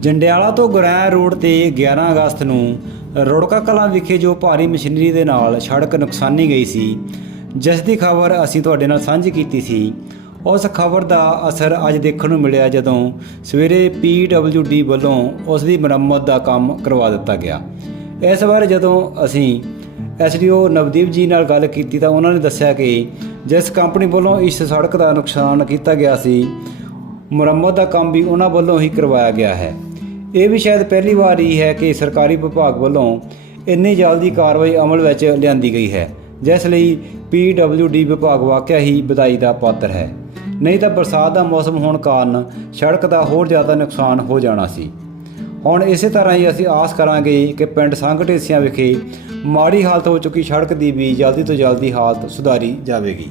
ਜੰਡਿਆਲਾ ਤੋਂ ਗੁਰੈਂ ਰੋਡ ਤੇ 11 ਅਗਸਤ ਨੂੰ ਰੋੜਕਾ ਕਲਾਂ ਵਿਖੇ ਜੋ ਭਾਰੀ ਮਸ਼ੀਨਰੀ ਦੇ ਨਾਲ ਸੜਕ ਨੁਕਸਾਨੀ ਗਈ ਸੀ, ਜਿਸ ਦੀ ਖਬਰ ਅਸੀਂ ਤੁਹਾਡੇ ਨਾਲ ਸਾਂਝੀ ਕੀਤੀ ਸੀ। ਉਸ ਖਬਰ ਦਾ ਅਸਰ ਅੱਜ ਦੇਖਣ ਨੂੰ ਮਿਲਿਆ ਜਦੋਂ ਸਵੇਰੇ PWD ਵੱਲੋਂ ਉਸ ਦੀ ਮੁਰੰਮਤ ਦਾ ਕੰਮ ਕਰਵਾ ਦਿੱਤਾ ਗਿਆ। ਇਸ ਵਾਰ ਜਦੋਂ ਅਸੀਂ ਐਸਡੀਓ ਨਵਦੀਪ ਜੀ ਨਾਲ ਗੱਲ ਕੀਤੀ ਤਾਂ ਉਹਨਾਂ ਨੇ ਦੱਸਿਆ ਕਿ ਜਿਸ ਕੰਪਨੀ ਵੱਲੋਂ ਇਸ ਸੜਕ ਦਾ ਨੁਕਸਾਨ ਕੀਤਾ ਗਿਆ ਸੀ, ਮੁਰੰਮਤ ਦਾ ਕੰਮ ਵੀ ਉਹਨਾਂ ਵੱਲੋਂ ਹੀ ਕਰਵਾਇਆ ਗਿਆ ਹੈ। ਇਹ ਵੀ ਸ਼ਾਇਦ ਪਹਿਲੀ ਵਾਰ ਹੀ ਹੈ ਕਿ ਸਰਕਾਰੀ ਵਿਭਾਗ ਵੱਲੋਂ ਇੰਨੀ ਜਲਦੀ ਕਾਰਵਾਈ ਅਮਲ ਵਿੱਚ ਲਿਆਂਦੀ ਗਈ ਹੈ, ਜਿਸ ਲਈ PWD ਵਿਭਾਗ ਵਾਕਿਆ ਹੀ ਵਧਾਈ ਦਾ ਪਾਤਰ ਹੈ। ਨਹੀਂ ਤਾਂ ਬਰਸਾਤ ਦਾ ਮੌਸਮ ਹੋਣ ਕਾਰਨ ਸੜਕ ਦਾ ਹੋਰ ਜ਼ਿਆਦਾ ਨੁਕਸਾਨ ਹੋ ਜਾਣਾ ਸੀ। ਹੁਣ ਇਸੇ ਤਰ੍ਹਾਂ ਹੀ ਅਸੀਂ ਆਸ ਕਰਾਂਗੇ ਕਿ ਪਿੰਡ ਸੰਘਟੇਸੀਆਂ ਵਿਖੇ ਮਾੜੀ ਹਾਲਤ ਹੋ ਚੁੱਕੀ ਸੜਕ ਦੀ ਵੀ ਜਲਦੀ ਤੋਂ ਜਲਦੀ ਹਾਲਤ ਸੁਧਾਰੀ ਜਾਵੇਗੀ।